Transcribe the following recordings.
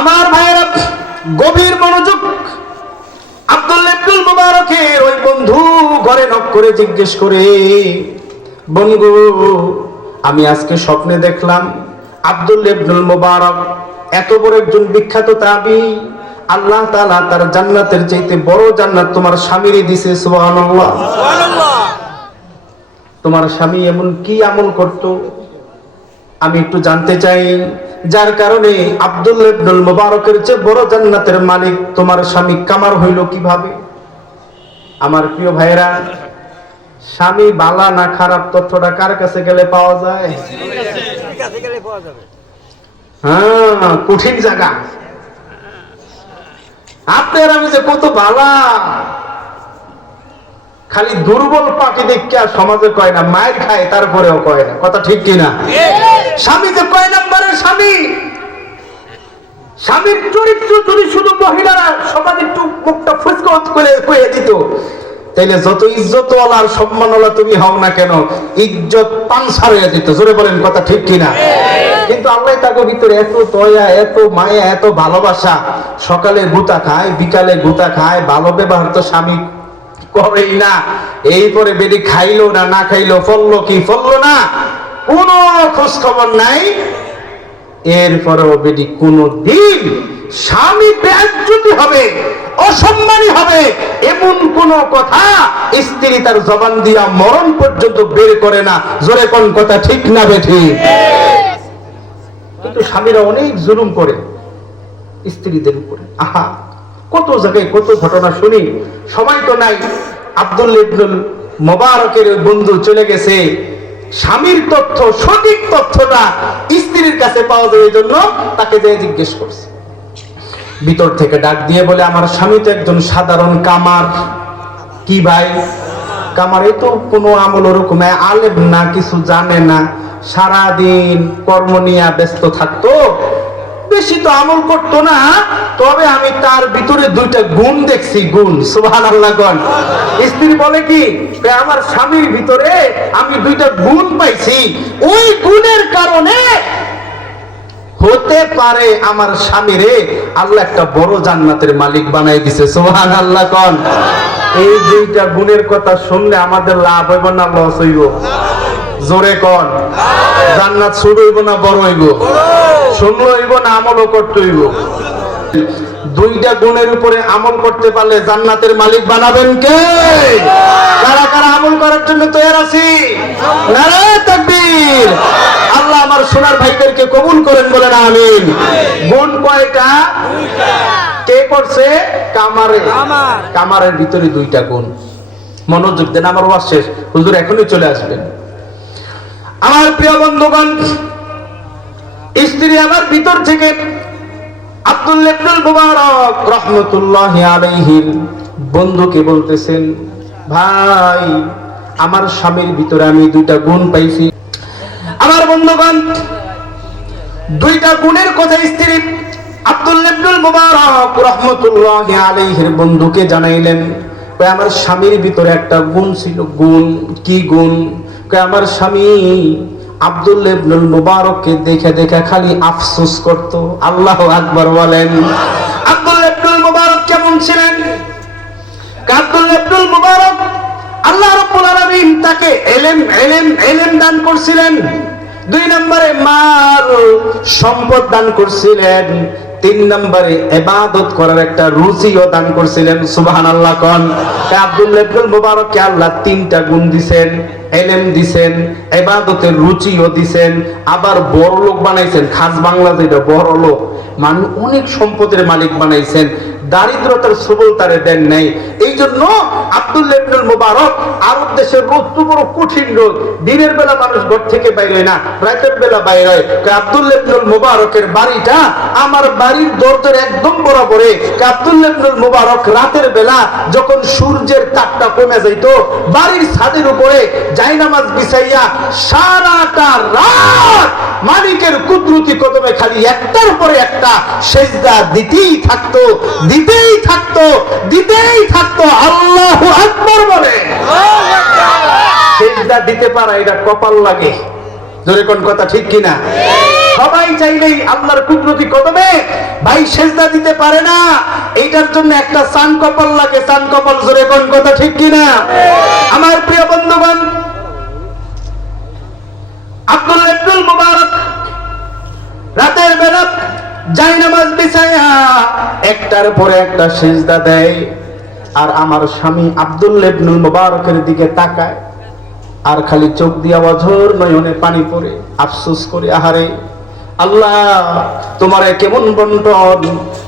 আমার ভাইয়েরা গভীর মনোযোগ। আব্দুল্লাহ ইবনুল মুবারকের ওই বন্ধু ঘরে নক করে জিজ্ঞেস করে, বন্ধু আমি আজকে স্বপ্নে দেখলাম আব্দুল্লাহ ইবনুল মুবারক এত বড় একজন বিখ্যাত তাবী, আল্লাহ তাআলা তার জান্নাতের চাইতে বড় জান্নাত তোমার স্বামীরই দিয়েছে। সুবহানাল্লাহ। তোমার স্বামী এমন কি আমল করত আমি একটু জানতে চাই, যার কারণে আব্দুল্লাহ ইবনুল মুবারকের চেয়ে বড় জান্নাতের মালিক তোমার স্বামী কামার হইল কিভাবে? আমার প্রিয় ভাইরা, স্বামী বালা না খারাপ তথ্যটা কার কাছে গেলে পাওয়া যায়? হ্যাঁ, কঠিন জায়গা। আপনার আমি যে কত বালা, খালি দুর্বল পাখি দেখে আর সমাজে কয় না, মায়ের খায় তারপরেও কয় না। কথা ঠিক কিনা? স্বামী যে কয় নাম্বারের স্বামী, স্বামীর চরিত্র যদি শুধু মহিলারা সমাজে একটু মুখটা ফুসকা করে কয়ে দিত, তাইলে যত ইজ্জতওয়ালা আর সম্মানওয়ালা তুমি হও না কেন, ইজ্জত পানসার হয়ে যেত। জোরে বলেন, কথা ঠিক কিনা? কিন্তু আল্লাহ তাকে ভিতরে এত দয়া, এত মায়া, এত ভালোবাসা। সকালে গুতা খায়, বিকালে গুতা খায়, ভালো ব্যবহার তো স্বামী করেই না। এরপরে বেডি খাইলো না, না খাইলো, ফললো কি ফললো না, কোন খোঁজ খবর নাই। এরপরেও বেডি কোন দিন স্বামী বেইজ্জতি হবে, অসম্মানী হবে এমন কোন কথা স্ত্রী তার জবান দিয়া মরণ পর্যন্ত বের করে না। জোরে কোন কথা ঠিক না বেঠিক? কিন্তু স্বামীরা অনেক জুলুম করে স্ত্রীদের উপরে। আহা, কত জায়গায় কত ঘটনা শুনি। সময় তো নাই। আব্দুল্লাহ ইবনুল মুবারকের বন্ধু চলে গেছে, স্বামীর তথ্য, সঠিক তথ্যটা স্ত্রীর কাছে পাওয়া যায়, এই জন্য তাকে যে জিজ্ঞেস করছে। ভিতর থেকে ডাক দিয়ে বলে, আমার স্বামী তো একজন সাধারণ কামার। কি ভাই? কামারে তো কোনো আমল ওরকম আলেম না, কিছু জানে না, সারাদিন কর্ম নিয়ে ব্যস্ত থাকতো, বেশি তো আমল করতো না। তবে আমি তার ভিতরে দুইটা গুণ দেখছি। গুণ। সুবহানাল্লাহ। স্ত্রী বলে কি, আমার স্বামীর ভিতরে আমি দুইটা গুণ পাইছি, ওই গুণের কারণে হতে পারে আমার স্বামীরে আল্লাহ একটা বড় জান্নাতের মালিক বানাই দিছে। সুবহানাল্লাহ। এই দুইটা গুণের কথা শুনলে আমাদের লাভ হইব না লস হইব? জোরে কোন? জান্নাত শুরু হইব না বড় হইব? শুনলো হইব না আমলও করতে হইব? দুইটা গুণের উপরে আমল করতে পারলে জান্নাতের মালিক বানাবেন কে? কারা কারা আমল করার জন্য তৈরি আছি? নারায়ে তাকবীর। আল্লাহ আমার সোনার ভাইদেরকে কবুল করেন, বলেন আমিন। গুণ কয়টা? কে করছে? কামারে। কামারের ভিতরে দুইটা গুণ। মনোযোগ দেন, আমার ওয়াজ শেষ, হুজুর এখনই চলে আসবেন। আমার প্রিয় বন্ধুগণ, স্ত্রী আমার ভিতর থেকে আব্দুল্লাহ ইবনুল মুবারক রাহমাতুল্লাহি আলাইহির বন্ধুকে বলতেছেন, ভাই আমার স্বামীর ভিতরে আমি দুইটা গুণ পাইছি। আমার বন্ধুগণ, দুইটা গুণের কথা স্ত্রী আব্দুল্লাহ ইবনুল মুবারক রাহমাতুল্লাহি আলাইহির বন্ধুকে জানাইলেন। আমার স্বামীর ভিতরে একটা গুণ ছিল। গুণ কি গুণ? আমার স্বামী আব্দুল্লাহ ইবনুল মুবারককে দেখে দেখে খালি আফসোস করত। আল্লাহু আকবার বলেন। আব্দুল্লাহ ইবনুল মুবারক কেমন ছিলেন? আব্দুল্লাহ ইবনুল মুবারক আল্লাহ রাব্বুল আলামিন তাকে ইলম দান করেছিলেন। 2 নম্বরে মাল সম্পদ দান করেছিলেন। 3 নম্বরে ইবাদত করার একটা রুচিও দান করেছিলেন। সুবহানাল্লাহ। কোন? আব্দুল্লাহ ইবনুল মুবারককে আল্লাহ 3টা গুণ দিবেন, ইলম দিবেন, ইবাদতের রুচিও দিবেন, আবার বড় লোক বানাইছেন। খাস বাংলা যেটা বড় লোক মানে অনেক সম্পদের মালিক বানাইছেন। দারিদ্রতার সবল তারে দেন নাই। এই জন্য আব্দুল্লাহ ইবনুল মুবারক আরব দেশের রোদ তো বড় কঠিন রোদ, দিনের বেলা মানুষ ঘর থেকে বাইরে হয় না, রাতের বেলা বাইরে হয়। আব্দুল্লাহ ইবনুল মুবারকের বাড়িটা আমার বাড়ির দরজার একদম বরাবরে। আব্দুল্লাহ ইবনুল মুবারক রাতের বেলা যখন সূর্যের তাপটা কমে যাইতো, বাড়ির ছাদের উপরে জায়নামাজ বিছাইয়া সারাটা রাত মালিকের কুদরতি কদমে খালি একটার পরে একটা সেজদা দিতেই থাকতো, দিতেই থাকতো, দিতেই থাকতো। আল্লাহু আকবার বলে। সেজদা দিতে পারা এটা কপাল লাগে। জোরে কোন কথা ঠিক কিনা? সবাই চাইলেই আল্লাহর কুদরতি কদমে ভাই সেজদা দিতে পারে না। এইটার জন্য একটা চান কপাল লাগে, চান কপাল জোরে কোন কথা ঠিক কিনা? আমার প্রিয় বন্ধুগণ, আব্দুল্লাহ ইবনুল মুবারক রাতের বেলা জায়নামাজ বিছায়া একটার পরে একটা সিজদা দেয়, আর আমার স্বামী আব্দুল্লাহ ইবনুল মুবারকের দিকে তাকায়, আর খালি চোখ দিয়া অঝোর নয়নে পানি পড়ে, আফসোস করে, আহারে আল্লাহ তোমারে কেমন বন্টন,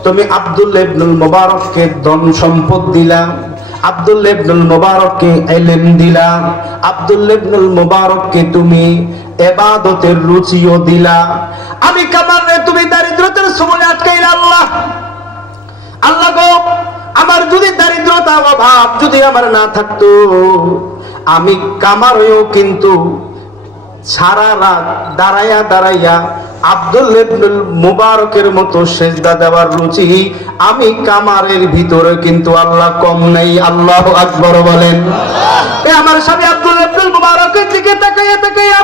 তুমি আব্দুল্লাহ ইবনুল মুবারককে ধন সম্পদ দিলাম, আব্দুল্লাহ ইবনুল মুবারককে ইলম দিলাম, আব্দুল্লাহ ইবনুল মুবারককে তুমি ইবাদতের রুচিও দিলা, আমি কামারে তুমি দারিদ্রতার সময় আটকাইলা। আল্লাহ আল্লাহ গো, আমার যদি দারিদ্রতা অভাব যদি আমার না থাকতো, আমি কামারেও কিন্তু সারা রাত দাঁড়াইয়া দাঁড়াইয়া আব্দুল্লাহ ইবনুল মুবারকের মতো সেজদা দেওয়ার রুচি আমি কামারের ভিতরে কিন্তু আল্লাহ কম নেই। আল্লাহু আকবার বলেন। আমার স্বামী আব্দুল্লাহ ইবনুল মুবারকের দিকে তাকাইয়া তাকাইয়া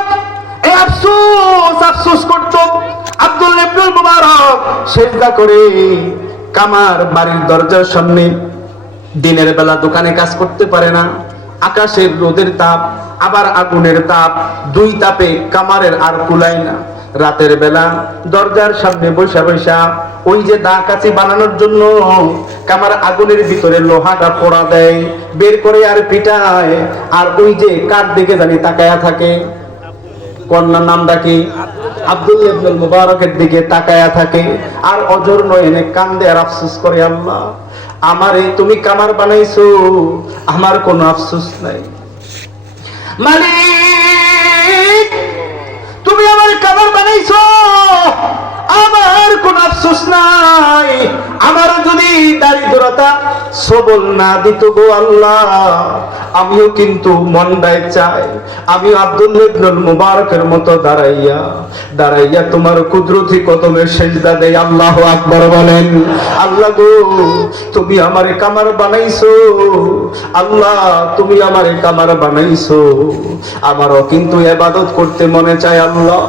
এই আফসোস করতো। আব্দুল্লাহ ইবনুল মুবারক সেজদা করে কামার বাড়ির দরজার সামনে, দিনের বেলা দোকানে কাজ করতে পারে না, আকাশের রোদের তাপ আবার আগুনের তাপ, দুই তাপে কামারের আর কুলায় না। রাতের বেলা দরজার সামনে বৈশা বৈশা ওই যে দা কাচি বানানোর জন্য কামার আগুনের ভিতরে লোহাটা পোড়া দেয়, বের করে আর পিটায়, আর ওই যে কার দিকে জানি তাকায়া থাকে, কন্যার নামটা কি, আব্দুল্লাহ ইবনুল মুবারকের দিকে তাকায়া থাকে, আর অজর নয়নে কান্দে আর আফসোস করে, আল্লাহ আমারে তুমি কামার বানাইছো, আমার কোনো আফসোস নাই। মালিক তুমি আমার কামার বানাইছো, আমার কোন আফসোস নাই। আমার যদি দারিদ্রতা সবল না দিত গো আল্লাহ, আমিও কিন্তু মনটায় চাই আমি আব্দুল্লাহ ইবনুল মুবারকের মতো দাঁড়াইয়া দাঁড়াইয়া তোমার কুদরতি কদমে সেজদা দেই। আল্লাহু আকবার বলেন। আল্লাহ গো, তুমি আমারে কামার বানাইছো, আল্লাহ তুমি আমারে কামার বানাইছো, আমারও কিন্তু ইবাদত করতে মনে চায়। আল্লাহ